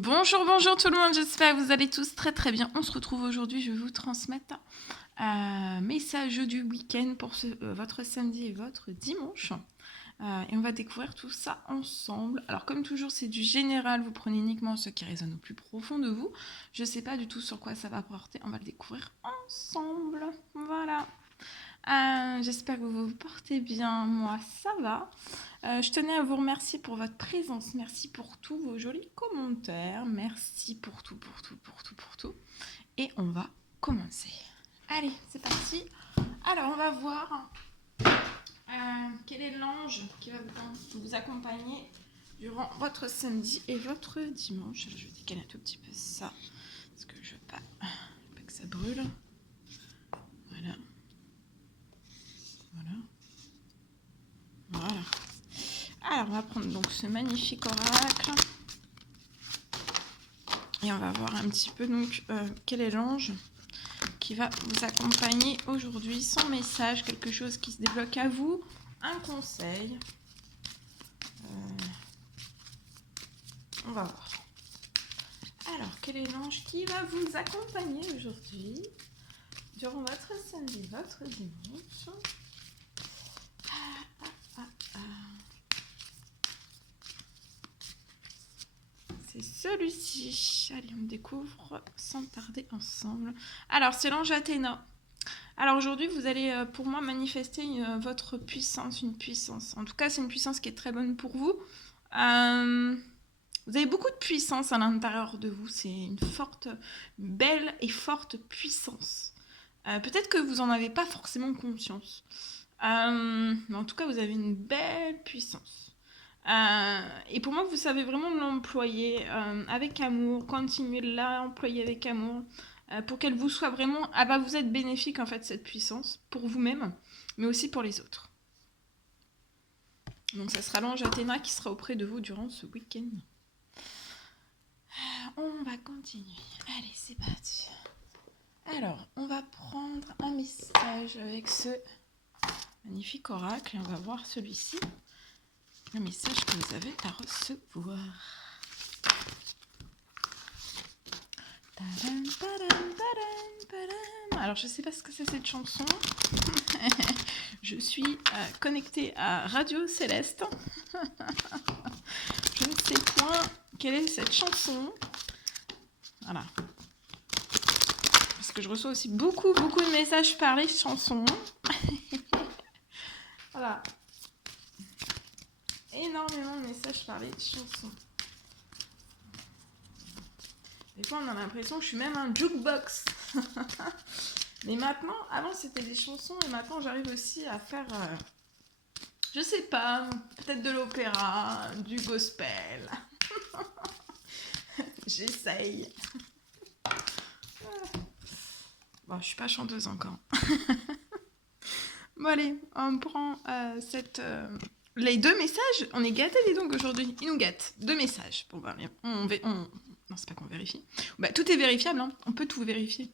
Bonjour, bonjour tout le monde, j'espère que vous allez tous très très bien. On se retrouve aujourd'hui, je vais vous transmettre un message du week-end pour votre samedi et votre dimanche. Et on va découvrir tout ça ensemble. Alors comme toujours, c'est du général, vous prenez uniquement ce qui résonne au plus profond de vous. Je ne sais pas du tout sur quoi ça va porter, on va le découvrir ensemble. Voilà. J'espère que vous vous portez bien, moi ça va. Je tenais à vous remercier pour votre présence, merci pour tous vos jolis commentaires, merci pour tout, pour tout, pour tout, pour tout. Et on va commencer. Allez, c'est parti. Alors on va voir quel est l'ange qui va vous accompagner durant votre samedi et votre dimanche. Je vais décaler un tout petit peu ça, parce que je veux pas que ça brûle. Voilà. Voilà. Alors, on va prendre donc ce magnifique oracle. Et on va voir un petit peu donc quel est l'ange qui va vous accompagner aujourd'hui. Son message, quelque chose qui se débloque à vous, un conseil. On va voir. Alors, quel est l'ange qui va vous accompagner aujourd'hui durant votre samedi, votre dimanche? C'est celui-ci. Allez, on découvre sans tarder ensemble. Alors, c'est l'ange Athéna. Alors aujourd'hui, vous allez, pour moi, manifester votre puissance, une puissance. En tout cas, c'est une puissance qui est très bonne pour vous. Vous avez beaucoup de puissance à l'intérieur de vous. C'est une forte, belle et forte puissance. Peut-être que vous n'en avez pas forcément conscience. Mais en tout cas, vous avez une belle puissance. Et pour moi, vous savez vraiment l'employer avec amour, continuer de l'employer avec amour pour qu'elle vous soit vraiment, elle va vous être bénéfique en fait cette puissance pour vous-même, mais aussi pour les autres. Donc ça sera l'ange Athéna qui sera auprès de vous durant ce week-end. On va continuer. Allez, c'est parti. Alors, on va prendre un message avec ce magnifique oracle et on va voir celui-ci. Un message que vous avez à recevoir. Alors je sais pas ce que c'est cette chanson. Je suis connectée à Radio Céleste. Je ne sais point quelle est cette chanson. Voilà. Parce que je reçois aussi beaucoup de messages par les chansons. Voilà. Énormément de messages par les chansons. Des fois, on a l'impression que je suis même un jukebox. Mais maintenant, avant, c'était des chansons et maintenant, j'arrive aussi à faire, je sais pas, peut-être de l'opéra, du gospel. J'essaye. Bon, je suis pas chanteuse encore. Bon, allez, on prend les deux messages. On est gâtés, dis donc, aujourd'hui. Ils nous gâtent. Deux messages. Bon, bah, non, c'est pas qu'on vérifie. Bah, tout est vérifiable, hein. On peut tout vérifier.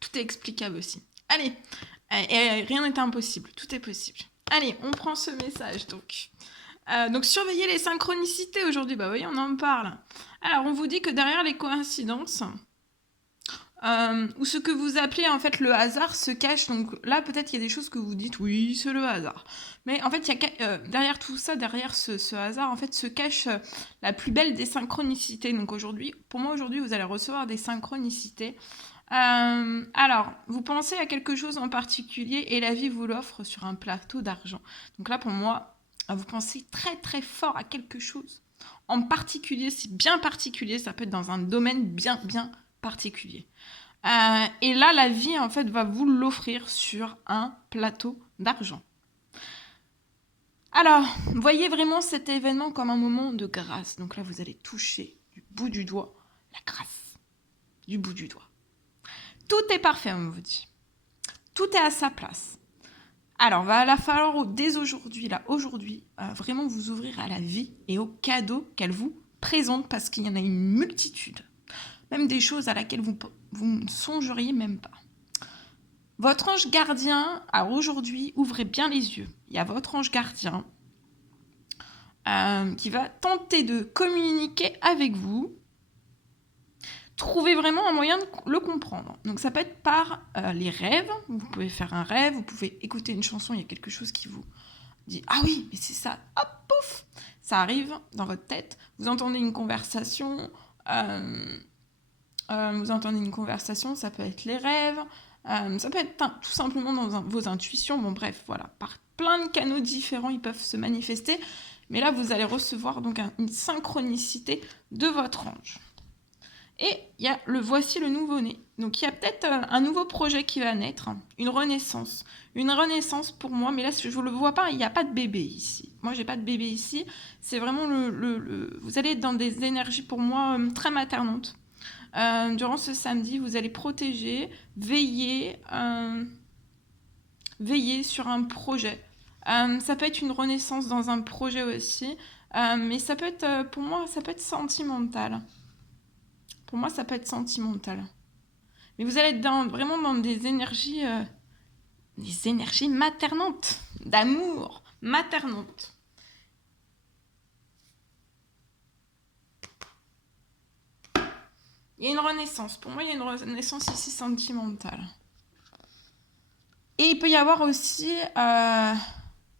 Tout est explicable aussi. Allez, et rien n'est impossible. Tout est possible. Allez, on prend ce message, donc. Donc, surveillez les synchronicités aujourd'hui. Bah oui, on en parle. Alors, on vous dit que derrière les coïncidences, ou ce que vous appelez en fait le hasard se cache. Donc là, peut-être il y a des choses que vous dites, oui, c'est le hasard. Mais en fait, il y a, derrière tout ça, derrière ce hasard, en fait, se cache la plus belle des synchronicités. Donc aujourd'hui, pour moi, aujourd'hui, vous allez recevoir des synchronicités. Alors, vous pensez à quelque chose en particulier et la vie vous l'offre sur un plateau d'argent. Donc là, pour moi, vous pensez très très fort à quelque chose. En particulier, c'est bien particulier, ça peut être dans un domaine bien particulier. Et là, la vie, en fait, va vous l'offrir sur un plateau d'argent. Alors, voyez vraiment cet événement comme un moment de grâce. Donc là, vous allez toucher du bout du doigt la grâce. Du bout du doigt. Tout est parfait, on vous dit. Tout est à sa place. Alors, va la falloir dès aujourd'hui, vraiment vous ouvrir à la vie et aux cadeaux qu'elle vous présente parce qu'il y en a une multitude. Même des choses à laquelle vous ne songeriez même pas. Votre ange gardien, alors aujourd'hui, ouvrez bien les yeux. Il y a votre ange gardien qui va tenter de communiquer avec vous. Trouvez vraiment un moyen de le comprendre. Donc ça peut être par les rêves. Vous pouvez faire un rêve, vous pouvez écouter une chanson, il y a quelque chose qui vous dit « Ah oui, mais c'est ça !» Hop, pouf, ça arrive dans votre tête. Vous entendez une conversation. Ça peut être les rêves. Ça peut être tout simplement dans vos intuitions. Bon bref, voilà. Par plein de canaux différents, ils peuvent se manifester. Mais là, vous allez recevoir donc une synchronicité de votre ange. Et il y a le voici le nouveau-né. Donc il y a peut-être un nouveau projet qui va naître, une renaissance. Une renaissance pour moi, mais là je ne le vois pas, il n'y a pas de bébé ici. Moi j'ai pas de bébé ici, c'est vraiment vous allez être dans des énergies pour moi très maternantes. Durant ce samedi, vous allez protéger, veiller sur un projet. Ça peut être une renaissance dans un projet aussi, mais ça peut être, pour moi, ça peut être sentimental. Pour moi, ça peut être sentimental. Mais vous allez être vraiment dans des énergies maternantes, d'amour, maternantes. Il y a une renaissance. Pour moi, il y a une renaissance ici sentimentale. Et il peut y avoir aussi la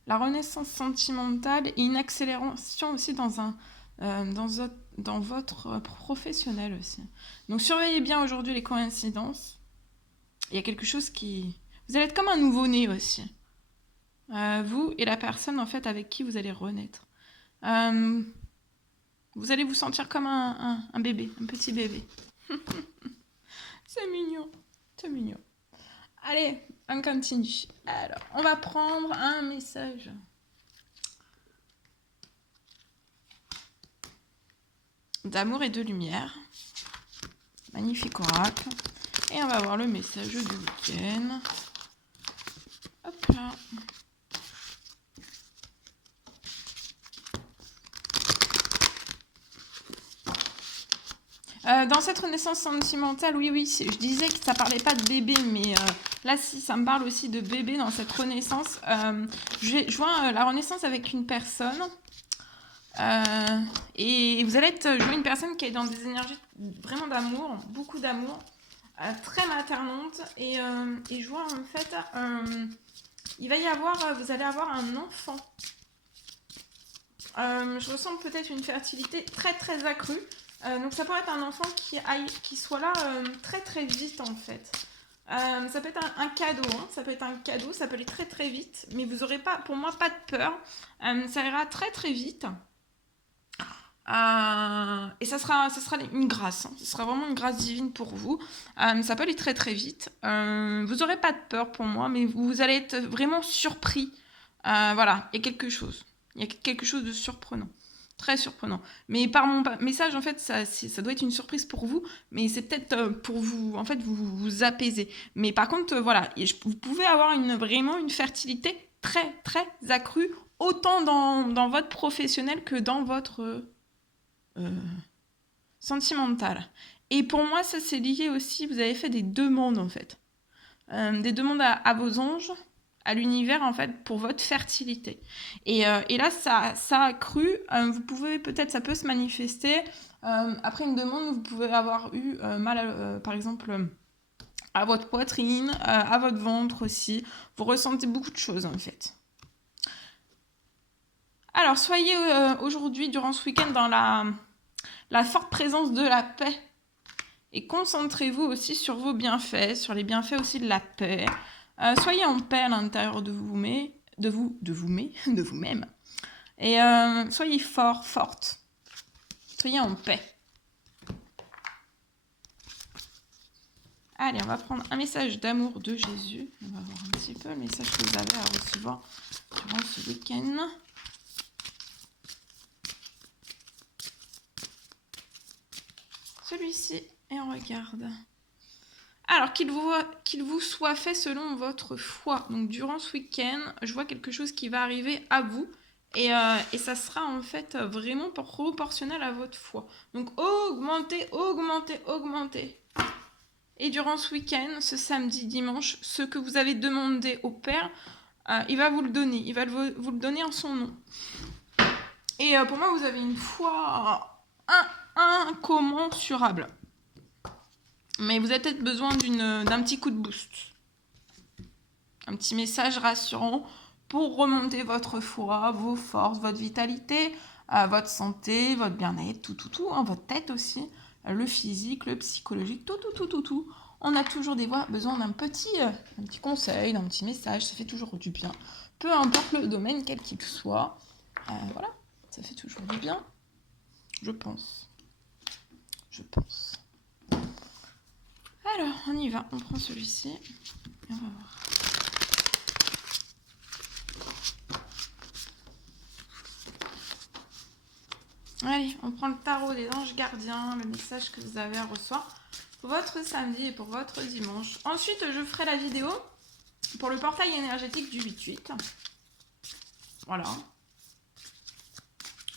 renaissance sentimentale et une accélération aussi dans votre professionnel aussi. Donc surveillez bien aujourd'hui les coïncidences. Il y a quelque chose qui... Vous allez être comme un nouveau-né aussi. Vous et la personne en fait avec qui vous allez renaître. Vous allez vous sentir comme un bébé, un petit bébé. C'est mignon, c'est mignon. Allez, on continue. Alors, on va prendre un message. D'amour et de lumière. Magnifique oracle. Et on va voir le message du week-end. Hop là. Dans cette renaissance sentimentale, oui, je disais que ça parlait pas de bébé, mais là, si, ça me parle aussi de bébé dans cette renaissance. Je vois la renaissance avec une personne. Et vous allez être une personne qui est dans des énergies vraiment d'amour, beaucoup d'amour, très maternante. Et je vois en fait, vous allez avoir un enfant. Je ressens peut-être une fertilité très très accrue. Donc ça pourrait être un enfant qui soit là très très vite en fait. Ça peut être un cadeau, hein. Ça peut être un cadeau, ça peut aller très très vite, mais vous n'aurez pas, pour moi, pas de peur. Ça ira très très vite. Et ça sera une grâce, hein. Ce sera vraiment une grâce divine pour vous. Ça peut aller très très vite. Vous n'aurez pas de peur pour moi, mais vous allez être vraiment surpris. Voilà, il y a quelque chose. Il y a quelque chose de surprenant. Très surprenant. Mais par mon message, en fait, ça doit être une surprise pour vous, mais c'est peut-être pour vous, en fait, vous apaiser. Mais par contre, voilà, vous pouvez avoir vraiment une fertilité très, très accrue, autant dans votre professionnel que dans votre sentimental. Et pour moi, ça, c'est lié aussi, vous avez fait des demandes, en fait. Des demandes à vos anges, à l'univers en fait pour votre fertilité et là ça a cru, vous pouvez peut-être, ça peut se manifester après une demande, vous pouvez avoir eu mal par exemple à votre poitrine, à votre ventre aussi, vous ressentez beaucoup de choses en fait. Alors soyez aujourd'hui durant ce week-end dans la forte présence de la paix et concentrez-vous aussi sur vos bienfaits, sur les bienfaits aussi de la paix. Soyez en paix à l'intérieur de vous-même. Et soyez forte. Soyez en paix. Allez, on va prendre un message d'amour de Jésus. On va voir un petit peu le message que vous avez à recevoir durant ce week-end. Celui-ci, et on regarde. Alors, qu'il vous soit fait selon votre foi. Donc, durant ce week-end, je vois quelque chose qui va arriver à vous. Et ça sera en fait vraiment proportionnel à votre foi. Donc, augmentez. Et durant ce week-end, ce samedi, dimanche, ce que vous avez demandé au Père, il va vous le donner. Il va vous le donner en son nom. Et pour moi, vous avez une foi incommensurable. Mais vous avez peut-être besoin d'un petit coup de boost. Un petit message rassurant pour remonter votre foi, vos forces, votre vitalité, votre santé, votre bien-être, tout, hein, votre tête aussi, le physique, le psychologique, tout. On a toujours besoin d'un petit conseil, d'un petit message, ça fait toujours du bien. Peu importe le domaine, quel qu'il soit, voilà, ça fait toujours du bien, je pense. Alors, on y va, on prend celui-ci et on va voir. Allez, on prend le tarot des anges gardiens, le message que vous avez à recevoir pour votre samedi et pour votre dimanche. Ensuite, je ferai la vidéo pour le portail énergétique du 8-8. Voilà.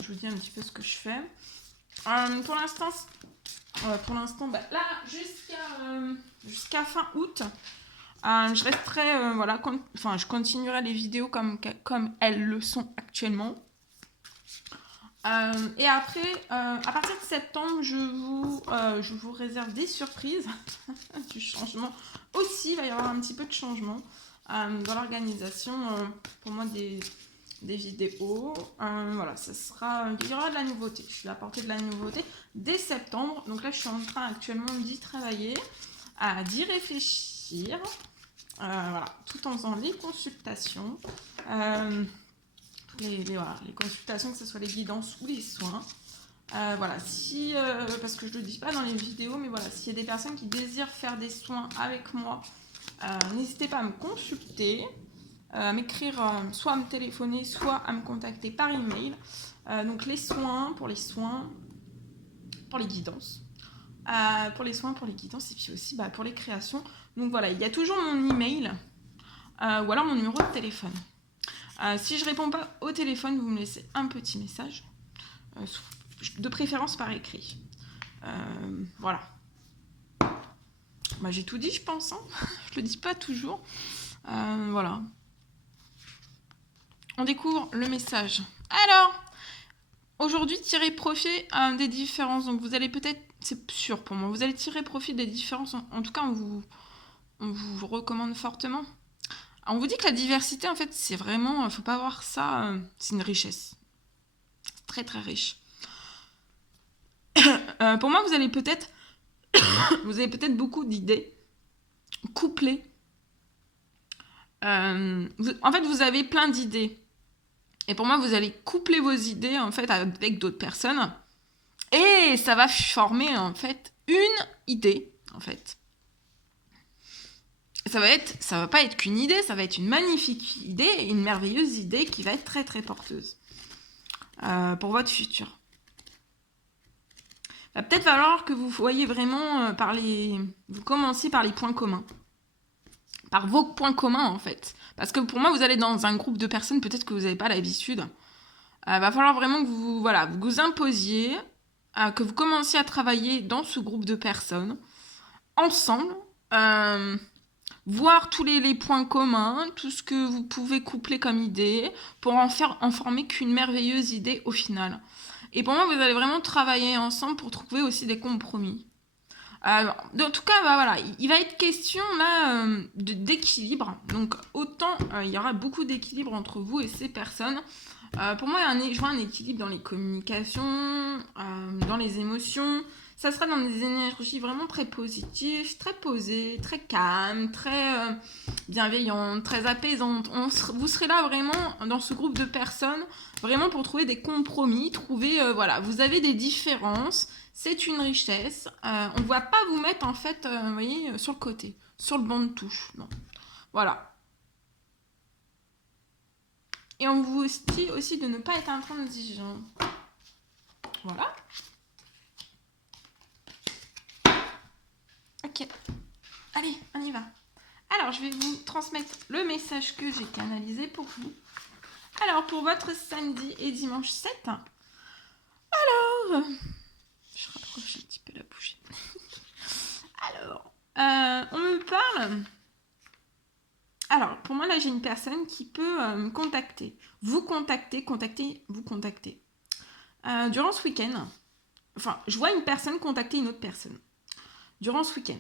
Je vous dis un petit peu ce que je fais. Pour l'instant, là, jusqu'à fin août, je resterai, je continuerai les vidéos comme elles le sont actuellement. Et après, à partir de septembre, je vous réserve des surprises, du changement aussi. Il va y avoir un petit peu de changement dans l'organisation pour moi des vidéos. Voilà, il y aura de la nouveauté. Je vais apporter de la nouveauté dès septembre. Donc là, je suis en train actuellement d'y travailler, d'y réfléchir. Voilà, tout en faisant les consultations. Les consultations, que ce soit les guidances ou les soins. Voilà, parce que je ne le dis pas dans les vidéos, mais voilà, s'il y a des personnes qui désirent faire des soins avec moi, n'hésitez pas à me consulter, à m'écrire, soit à me téléphoner, soit à me contacter par email. Donc les soins, pour les guidances. Pour les soins, pour les guidances, et puis aussi pour les créations. Donc voilà, il y a toujours mon email, ou alors mon numéro de téléphone. Si je ne réponds pas au téléphone, vous me laissez un petit message, de préférence par écrit. Voilà. J'ai tout dit, je pense. Hein. Je le dis pas toujours. Voilà. On découvre le message. Alors, aujourd'hui, tirez profit des différences. Donc, vous allez peut-être, c'est sûr pour moi, vous allez tirer profit des différences. En tout cas, on vous recommande fortement. On vous dit que la diversité, en fait, c'est vraiment, faut pas voir ça, c'est une richesse. C'est très, très riche. Pour moi, vous avez peut-être beaucoup d'idées couplées. En fait, vous avez plein d'idées. Et pour moi, vous allez coupler vos idées, en fait, avec d'autres personnes. Et ça va former, en fait, une idée, en fait. Ça va pas être qu'une idée, ça va être une magnifique idée, une merveilleuse idée qui va être très très porteuse pour votre futur. Il va peut-être falloir que vous voyez vraiment vous commenciez par les points communs, par vos points communs en fait, parce que pour moi vous allez dans un groupe de personnes peut-être que vous n'avez pas l'habitude. Va falloir vraiment que vous vous imposiez, que vous commenciez à travailler dans ce groupe de personnes ensemble. Voir tous les points communs, tout ce que vous pouvez coupler comme idée, pour en former qu'une merveilleuse idée au final. Et pour moi, vous allez vraiment travailler ensemble pour trouver aussi des compromis. En tout cas, voilà, il va être question là d'équilibre. Donc autant il y aura beaucoup d'équilibre entre vous et ces personnes. Pour moi, je vois un équilibre dans les communications, dans les émotions. Ça sera dans des énergies vraiment très positives, très posées, très calmes, très bienveillantes, très apaisantes. Vous serez là vraiment dans ce groupe de personnes, vraiment pour trouver des compromis, vous avez des différences, c'est une richesse. On ne va pas vous mettre en fait, vous voyez, sur le côté, sur le banc de touche. Non. Voilà. Et on vous dit aussi de ne pas être intransigeant. Voilà. Ok. Allez, on y va. Alors, je vais vous transmettre le message que j'ai canalisé pour vous. Alors, pour votre samedi et dimanche 7. Alors, je rapproche un petit peu la bougie. Alors, on me parle. Alors, pour moi, là, j'ai une personne qui peut me contacter. Vous contacter. Durant ce week-end, enfin, je vois une personne contacter une autre personne. Durant ce week-end.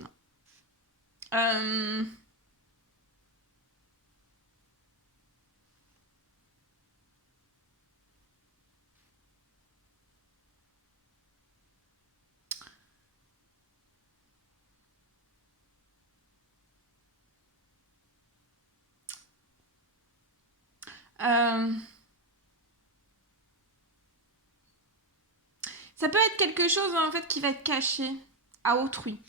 Ça peut être quelque chose en fait qui va être caché à autrui.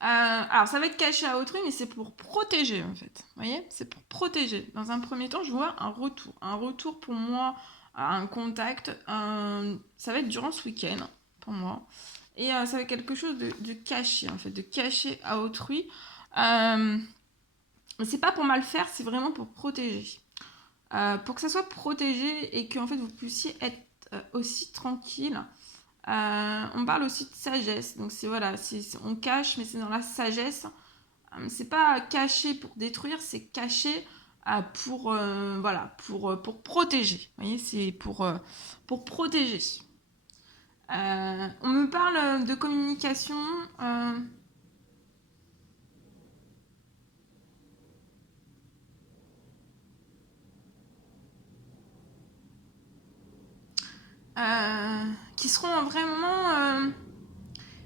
Alors ça va être caché à autrui, mais c'est pour protéger en fait. Vous voyez, c'est pour protéger. Dans un premier temps, je vois un retour. Un retour pour moi, un contact. Ça va être durant ce week-end pour moi. Et ça va être quelque chose de caché en fait, de caché à autrui. C'est pas pour mal faire, c'est vraiment pour protéger. Pour que ça soit protégé et que en fait, vous puissiez être aussi tranquille. On parle aussi de sagesse, donc c'est voilà, on cache, mais c'est dans la sagesse. C'est pas caché pour détruire, c'est caché pour voilà, pour protéger. Vous voyez, c'est pour protéger. On me parle de communication. Qui seront vraiment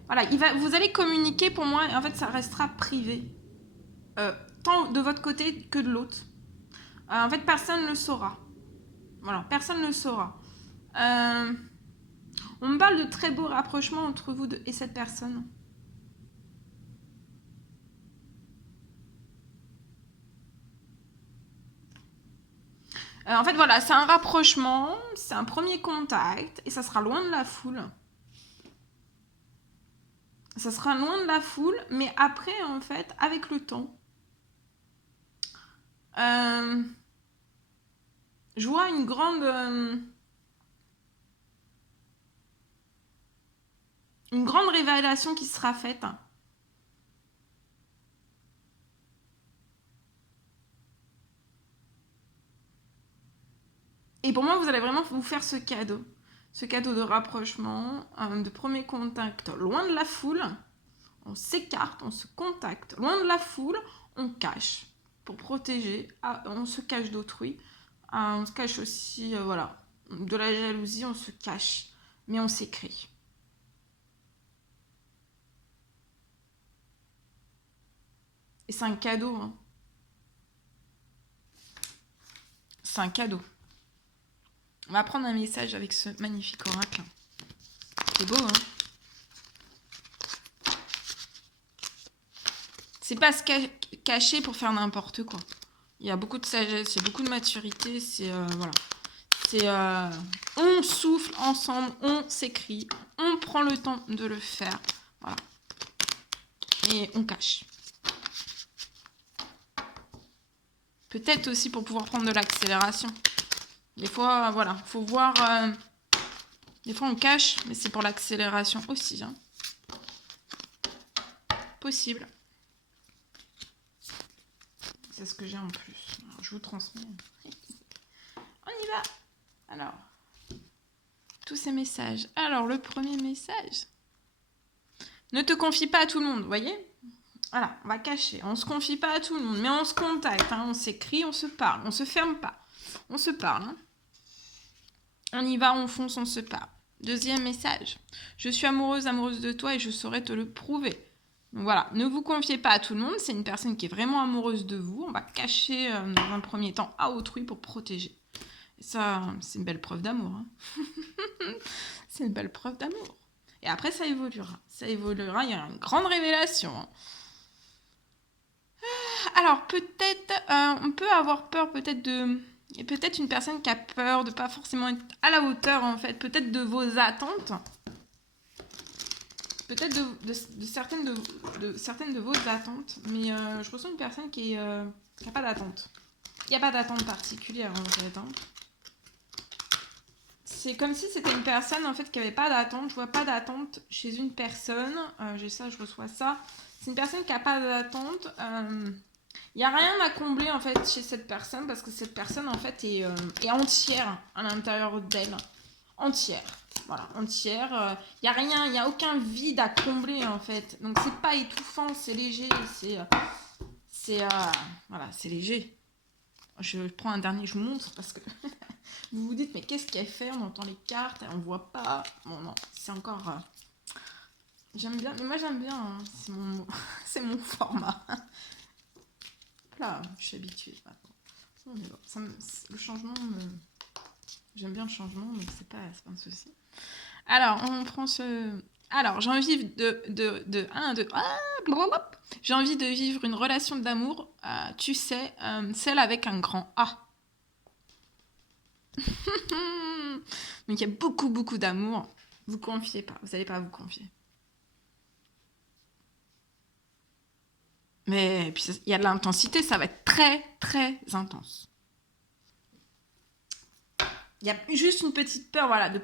voilà, vous allez communiquer pour moi et en fait ça restera privé tant de votre côté que de l'autre. En fait personne ne le saura, voilà, personne ne le saura. On me parle de très beaux rapprochements entre vous et cette personne. En fait voilà, c'est un rapprochement, c'est un premier contact et ça sera loin de la foule. Ça sera loin de la foule, mais après en fait avec le temps je vois une grande révélation qui sera faite. Et pour moi, vous allez vraiment vous faire ce cadeau de rapprochement, de premier contact loin de la foule. On s'écarte, on se contacte loin de la foule, on cache pour protéger, on se cache d'autrui, on se cache aussi, voilà, de la jalousie, on se cache, mais on s'écrit. Et c'est un cadeau, hein. C'est un cadeau. On va prendre un message avec ce magnifique oracle. C'est beau, hein? C'est pas se cacher pour faire n'importe quoi. Il y a beaucoup de sagesse, il y a beaucoup de maturité. C'est voilà. C'est on souffle ensemble, on s'écrit, on prend le temps de le faire. Voilà. Et on cache. Peut-être aussi pour pouvoir prendre de l'accélération. Des fois, voilà, faut voir. Des fois, on cache, mais c'est pour l'accélération aussi. Hein. Possible. C'est ce que j'ai en plus. Alors, je vous transmets. On y va. Alors, tous ces messages. Alors, le premier message. Ne te confie pas à tout le monde, vous voyez? Voilà, on va cacher. On se confie pas à tout le monde, mais on se contacte. Hein, on s'écrit, on se parle. On se ferme pas. On se parle. Hein. On y va, on fonce, on se parle. Deuxième message. Je suis amoureuse de toi et je saurais te le prouver. Donc voilà, ne vous confiez pas à tout le monde. C'est une personne qui est vraiment amoureuse de vous. On va cacher dans un premier temps à autrui pour protéger. Et ça, c'est une belle preuve d'amour. Hein. C'est une belle preuve d'amour. Et après, ça évoluera. Ça évoluera, il y a une grande révélation. Hein. Alors, peut-être, on peut avoir peur peut-être de... Et peut-être une personne qui a peur de pas forcément être à la hauteur, en fait. Peut-être de vos attentes. Peut-être de certaines de vos attentes. Mais je ressens une personne qui n'a pas d'attente. Il n'y a pas d'attente particulière, en fait. Hein. C'est comme si c'était une personne, en fait, qui n'avait pas d'attente. Je vois pas d'attente chez une personne. J'ai ça, je reçois ça. C'est une personne qui n'a pas d'attente. Il n'y a rien à combler en fait chez cette personne parce que cette personne en fait est entière à l'intérieur d'elle. Entière. voilà, entière. Il n'y a rien, il n'y a aucun vide à combler en fait. Donc c'est pas étouffant, c'est léger, voilà, c'est léger. Je prends un dernier, je vous montre parce que vous vous dites mais qu'est-ce qu'elle fait? On entend les cartes, on voit pas. Bon non, c'est encore. J'aime bien, mais moi j'aime bien. Hein, c'est mon, c'est mon format. Là, je suis habituée maintenant. Bon, le changement j'aime bien le changement, donc c'est pas un souci. Alors, on prend ce... Alors, j'ai envie j'ai envie de vivre une relation d'amour, tu sais, celle avec un grand A. Donc, il y a beaucoup, beaucoup d'amour. Vous confiez pas, vous n'allez pas vous confier. Mais puis, il y a de l'intensité, ça va être très, très intense. Il y a juste une petite peur, voilà, de